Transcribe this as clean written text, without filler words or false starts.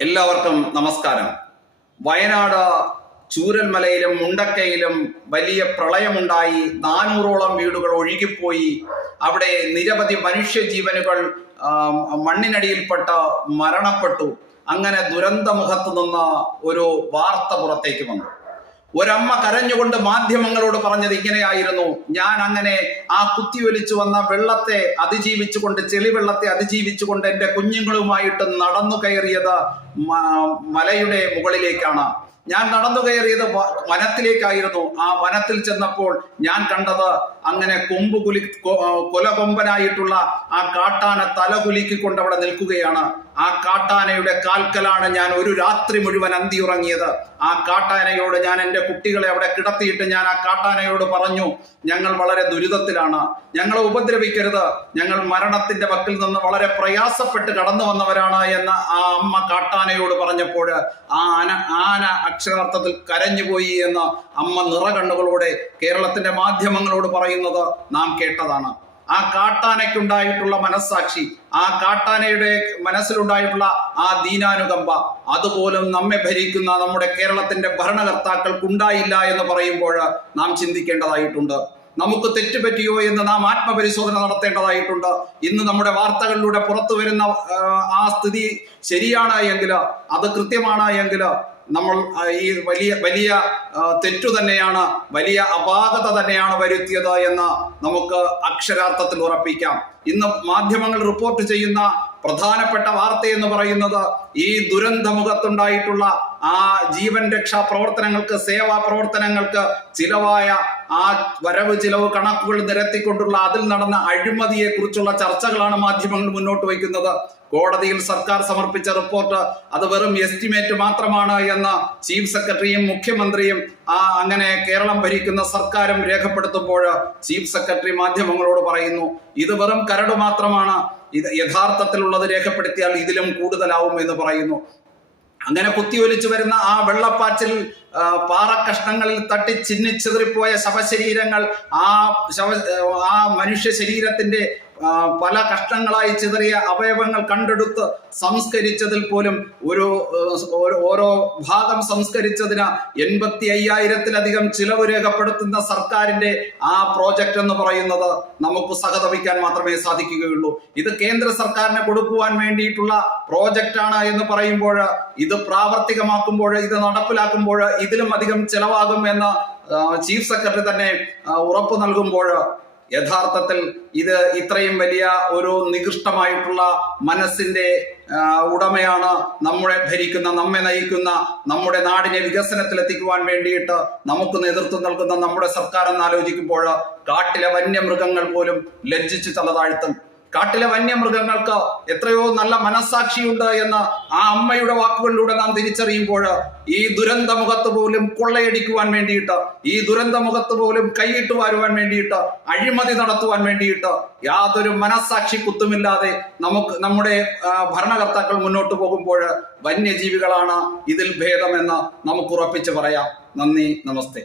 എല്ലാവർക്കും നമസ്കാരം. വയനാട് ചൂരൽമലയിലും മുണ്ടക്കയിലും വലിയ പ്രളയമുണ്ടായി. 400ഓളം വീടുകൾ ഒഴുകിപ്പോയി. അവിടെ നിരവധി മനുഷ്യജീവനുകൾ മണ്ണിനടിയിൽപ്പെട്ട് മരണപ്പെട്ടു. അങ്ങനെ ദുരന്തമുഖത്ത് നിന്ന് ഒരു വാർത്ത പുറത്തേക്ക് വന്നു. ഒരമ്മ കരഞ്ഞുകൊണ്ട് മാധ്യമങ്ങളോട് പറഞ്ഞത് ഇങ്ങനെയായിരുന്നു: ഞാൻ അങ്ങനെ ആ കുത്തിയൊലിച്ചു വന്ന വെള്ളത്തെ അതിജീവിച്ചുകൊണ്ട്, ചെളിവെള്ളത്തെ അതിജീവിച്ചുകൊണ്ട് എൻ്റെ കുഞ്ഞുങ്ങളുമായിട്ട് നടന്നു കയറിയത് മലയുടെ മുകളിലേക്കാണ്. ഞാൻ നടന്നു കയറിയത് വനത്തിലേക്കായിരുന്നു. ആ വനത്തിൽ ചെന്നപ്പോൾ ഞാൻ കണ്ടത് അങ്ങനെ കൊലകൊമ്പനായിട്ടുള്ള ആ കാട്ടാന തല കുലുക്കിക്കൊണ്ട് അവിടെ നിൽക്കുകയാണ്. ആ കാട്ടാനയുടെ കാൽക്കലാണ് ഞാൻ ഒരു രാത്രി മുഴുവൻ അന്തിയുറങ്ങിയത്. ആ കാട്ടാനയോട് ഞാൻ എൻ്റെ കുട്ടികളെ അവിടെ കിടത്തിയിട്ട് ഞാൻ ആ കാട്ടാനയോട് പറഞ്ഞു, ഞങ്ങൾ വളരെ ദുരിതത്തിലാണ്, ഞങ്ങളെ ഉപദ്രവിക്കരുത്, ഞങ്ങൾ മരണത്തിന്റെ വക്കിൽ നിന്ന് വളരെ പ്രയാസപ്പെട്ട് കടന്നു വന്നവരാണ് എന്ന് ആ അമ്മ കാട്ടാനയോട് പറഞ്ഞപ്പോൾ ആ ആന അക്ഷരാർത്ഥത്തിൽ കരഞ്ഞുപോയി എന്ന് അമ്മ നിറകണ്ണുകളോടെ കേരളത്തിന്റെ മാധ്യമങ്ങളോട് പറയുന്നത് നാം കേട്ടതാണ്. ആ കാട്ടാനയ്ക്കുണ്ടായിട്ടുള്ള മനസ്സാക്ഷി, ആ കാട്ടാനയുടെ മനസ്സിലുണ്ടായിട്ടുള്ള ആ ദീനാനുകമ്പ, അതുപോലും നമ്മെ ഭരിക്കുന്ന നമ്മുടെ കേരളത്തിന്റെ ഭരണകർത്താക്കൾക്കുണ്ടായില്ല എന്ന് പറയുമ്പോൾ നാം ചിന്തിക്കേണ്ടതായിട്ടുണ്ട്. നമുക്ക് തെറ്റുപറ്റിയോ എന്ന് നാം ആത്മപരിശോധന നടത്തേണ്ടതായിട്ടുണ്ട്. ഇന്ന് നമ്മുടെ വാർത്തകളിലൂടെ പുറത്തു വരുന്ന ആ സ്ഥിതി ശരിയാണ് എങ്കിൽ, അത് കൃത്യമാണ് എങ്കിൽ, നമ്മൾ ഈ വലിയ തെറ്റു തന്നെയാണ്, വലിയ അപാകത തന്നെയാണ് വരുത്തിയത് എന്ന് നമുക്ക് അക്ഷരാർത്ഥത്തിൽ ഉറപ്പിക്കാം. ഇന്ന് മാധ്യമങ്ങൾ റിപ്പോർട്ട് ചെയ്യുന്ന പ്രധാനപ്പെട്ട വാർത്ത എന്ന് പറയുന്നത് ഈ ദുരന്തമുഖത്തുണ്ടായിട്ടുള്ള ആ ജീവൻ രക്ഷാ പ്രവർത്തനങ്ങൾക്ക്, സേവാ പ്രവർത്തനങ്ങൾക്ക് ചിലവായ ആ വരവ് ചിലവ് കണക്കുകൾ നിരത്തിക്കൊണ്ടുള്ള അതിൽ നടന്ന അഴിമതിയെ കുറിച്ചുള്ള ചർച്ചകളാണ് മാധ്യമങ്ങൾ മുന്നോട്ട് വയ്ക്കുന്നത്. കോടതിയിൽ സർക്കാർ സമർപ്പിച്ച റിപ്പോർട്ട് അത് വെറും എസ്റ്റിമേറ്റ് മാത്രമാണ് എന്ന് ചീഫ് സെക്രട്ടറിയും മുഖ്യമന്ത്രിയും അങ്ങനെ കേരളം ഭരിക്കുന്ന സർക്കാരും രേഖപ്പെടുത്തുമ്പോൾ ചീഫ് സെക്രട്ടറി മാധ്യമങ്ങളോട് പറയുന്നു, ഇത് വെറും കരട് മാത്രമാണ്, ഇത് യഥാർത്ഥത്തിലുള്ളത് രേഖപ്പെടുത്തിയാൽ ഇതിലും കൂടുതലാവും എന്ന് പറയുന്നു. അങ്ങനെ കുത്തിയൊലിച്ചു വരുന്ന ആ വെള്ളപ്പാച്ചിൽ പാറക്കഷ്ണങ്ങളിൽ തട്ടി ചിന്നിച്ചെതിറിപ്പോയ ശവശരീരങ്ങൾ, ആ മനുഷ്യ ശരീരത്തിന്റെ പല കഷ്ണങ്ങളായി ചിതറിയ അവയവങ്ങൾ കണ്ടെടുത്ത് സംസ്കരിച്ചതിൽ പോലും ഓരോ ഭാഗം സംസ്കരിച്ചതിന് 85,000-ത്തിലധികം ചിലവ് രേഖപ്പെടുത്തുന്ന സർക്കാരിന്റെ ആ പ്രോജക്റ്റ് എന്ന് പറയുന്നത് നമുക്ക് സഹതപിക്കാൻ മാത്രമേ സാധിക്കുകയുള്ളൂ. ഇത് കേന്ദ്ര സർക്കാരിന് കൊടുക്കുവാൻ വേണ്ടിയിട്ടുള്ള പ്രോജക്റ്റാണ് എന്ന് പറയുമ്പോൾ, ഇത് പ്രാവർത്തികമാക്കുമ്പോൾ, ഇത് നടപ്പിലാക്കുമ്പോൾ ഇതിലും അധികം ചെലവാകും എന്ന് ചീഫ് സെക്രട്ടറി തന്നെ ഉറപ്പ് നൽകുമ്പോൾ, യഥാർത്ഥത്തിൽ ഇത് ഇത്രയും വലിയ ഒരു നികൃഷ്ടമായിട്ടുള്ള മനസ്സിന്റെ ഉടമയാണ് നമ്മെ ഭരിക്കുന്ന, നമ്മെ നയിക്കുന്ന, നമ്മുടെ നാടിനെ വികസനത്തിലെത്തിക്കുവാൻ വേണ്ടിയിട്ട് നമുക്ക് നേതൃത്വം നൽകുന്ന നമ്മുടെ സർക്കാർ എന്ന് ആലോചിക്കുമ്പോൾ കാട്ടിലെ വന്യമൃഗങ്ങൾ പോലും ലജ്ജിച്ച് തലതാഴ്ത്തും. കാട്ടിലെ വന്യമൃഗങ്ങൾക്ക് എത്രയോ നല്ല മനസ്സാക്ഷിയുണ്ട് എന്ന് ആ അമ്മയുടെ വാക്കുകളിലൂടെ നാം തിരിച്ചറിയുമ്പോൾ, ഈ ദുരന്തമുഖത്ത് പോലും കൊള്ളയടിക്കുവാൻ വേണ്ടിയിട്ട്, ഈ ദുരന്തമുഖത്ത് പോലും കൈയിട്ട് വാരുവാൻ വേണ്ടിയിട്ട്, അഴിമതി നടത്തുവാൻ വേണ്ടിയിട്ട് യാതൊരു മനസ്സാക്ഷി കുത്തുമില്ലാതെ നമ്മുടെ ഭരണകർത്താക്കൾ മുന്നോട്ട് പോകുമ്പോൾ വന്യജീവികളാണ് ഇതിൽ ഭേദമെന്ന് നമുക്ക് ഉറപ്പിച്ച് പറയാം. നന്ദി, നമസ്തേ.